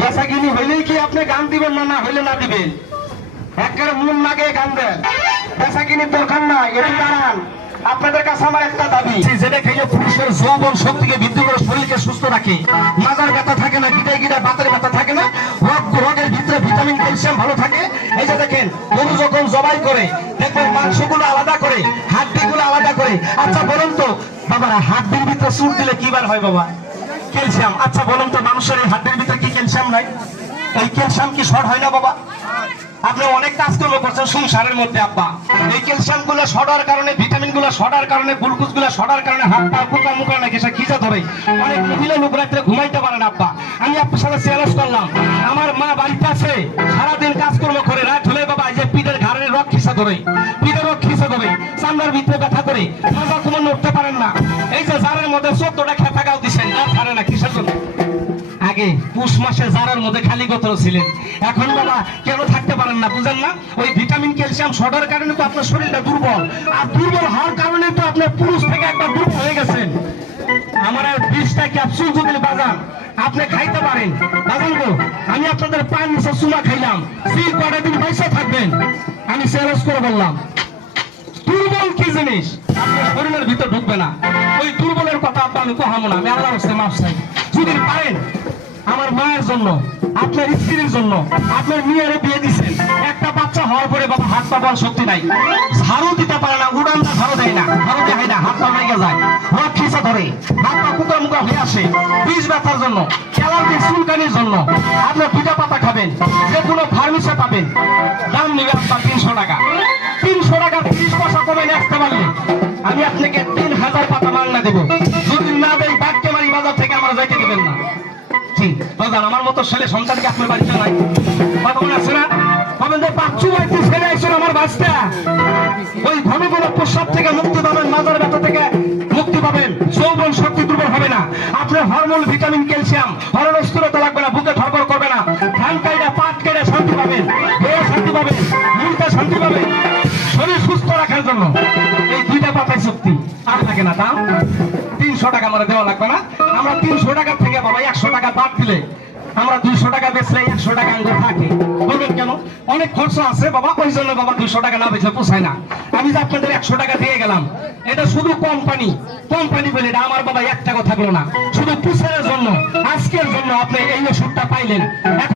বেচাকিনি হইলেই কি আপনি গান দিবেন না, না হইলে না দিবেন? একেবারে মন লাগে গান দেন, বেচাকিনির দরকার নাই। এটা দাঁড়ান, আপনাদের কাছে আমার একটা দাবি, যেটা খেলে পুরুষের যৌবন শক্তিকে বৃদ্ধি করে শরীরকে সুস্থ রাখে, মাজার ব্যথা থাকে না, গিটায় গিটায় বাতের ব্যথা থাকে না, রোগের ভিতরে ভিটামিন ক্যালসিয়াম ভালো থাকে। এই যে দেখেন গরু যখন জবাই করে দেখবেন মাংসগুলো আলাদা করে, হাড্ডিগুলো আলাদা করে। আচ্ছা বলুন তো বাবারা, হাড্ডির ভিতরে চুট দিলে কি বার হয় বাবা? ক্যালসিয়াম। আচ্ছা বলুন তো মানুষের এই হাড্ডির ভিতরে কি ক্যালসিয়াম নাই? এই ক্যালসিয়াম কি শর্ট হয় না বাবা? আপনি অনেক কাজকর্ম করছেন সংসারের মধ্যে আব্বা, এই ক্যালসিয়াম গুলো শর্টার কারণে, ভিটামিন গুলো শর্টার কারণে, গ্লুকোজ গুলো শর্টার কারণে হাত পা পোকা মুখা নাকি সে খিচা ধরে, অনেক মহিলা লোক রাত্রে ঘুমাইতে পারে না আব্বা। আমি আপনার সাথে চ্যালেঞ্জ করলাম, আমার মা বাড়িতে আছে সারাদিন কাজকর্ম করে, রাত হলে বাবা এই যে পিঠের ঘাড়ের রক খিচা ধরে, পিঠের রক খিচা ধরে, চামড়ার ভিতরে ব্যথা করে, মাজা তোমার নড়তে পারেন না। এই যে জারের মধ্যে 14টা খেতা গাও দিচ্ছেন, আর পারে না কিসের জন্য? আগে পুষ মাসে জারার মধ্যে খালি গোত্র ছিলেন, এখন বাবা কেন থাকতে পারেন না বুঝেন না? ওই ভিটামিন ক্যালসিয়াম শর্টের কারণে তো আপনার শরীরটা দুর্বল, আর দুর্বল হওয়ার কারণে তো আপনার পুরুষ থেকে একটা দুর্বল হয়ে গেছেন। আমার 20টা ক্যাপসুল যদি বাজান আপনি খাইতে পারেন, বাজান গো, আমি আপনাদের 5 বছর চুমা খাইলাম, সেই কটা দিন পয়সা থাকবেন। আমি চ্যালেঞ্জ করে বললাম, দুর্বল কি জিনিস আপনার শরীরের ভিতর ঢুকবে না। ওই দুর্বলের কথা আমি কহামো না, আমি আল্লাহর কাছে মাফ চাই। যদি পারেন আমার মায়ের জন্য, আপনার স্ত্রীর জন্য, আপনার মেয়েরে বিয়ে দিচ্ছেন, একটা বাচ্চা হওয়ার পরে বাবা হাত পা বল শক্তি নাই, ঝাড়ু দিতে পারে না, উড়ানটা ঝাড়ু দেয় না, ঝাড়ু দেয় না, হাত পা মাইকে যায়, রক খিচা ধরে, হাত পা কুকা মুকা হয়ে আসে, বিষ ব্যথার জন্য, অ্যালার্জি চুলকানির জন্য আপনার পিঠা পাতা খাবেন, যে কোনো ফার্মেসে পাবেন, দাম নেবে আপনার 300 টাকা। 300 টাকা 30 পয়সা কমে আসতে পারলে আমি আপনাকে 3000 পাতা মাংনা দেবো। যদি না দেয় বাক্যে মারি বাজার থেকে আমরা যাইতে দেবেন না। আমার মতো ছেলে সন্তানকে আপনার বাড়িতে নাই, কখন আছে না? কবেন যে বাচ্চু বাড়িতে ছেলে আসছেন আমার বাচ্চা, ওই ঘন ঘন প্রস্রাব থেকে মুক্তি পাবেন, মাজার ব্যথা থেকে মুক্তি পাবেন, যৌবন শক্তি দুর্বল হবে না, আপনার হরমোন ভিটামিন ক্যালসিয়াম হরমোন স্থূলতা লাগবে না, বুকে ধরপড় করবে না, ধান কাইটা পাট কেটে শান্তি পাবেন, দেহে শান্তি পাবেন, মনটা শান্তি পাবেন। শরীর সুস্থ রাখার জন্য এই 2টা পাতায় শক্তি আর থাকে না। দাম 300 টাকা আমরা দেওয়া লাগবে না। আমরা 300 টাকা থেকে বাবা 100 টাকা বাদ দিলে আমরা 200 টাকা বেচলে 100 টাকা আঙ্গুর থাকে। বলবেন কেন? অনেক খরচ আছে বাবা, ওই জন্য বাবা 200 টাকা না বেচলে পোষায় না। আমি যে আপনাদের 100 টাকা দিয়ে গেলাম, এটা শুধু কোম্পানি বলে এটা আমার বাবা 1 টাকা থাকলো না, শুধু পুষারের জন্য, আজকের জন্য আপনি এই ওষুধটা পাইলেন।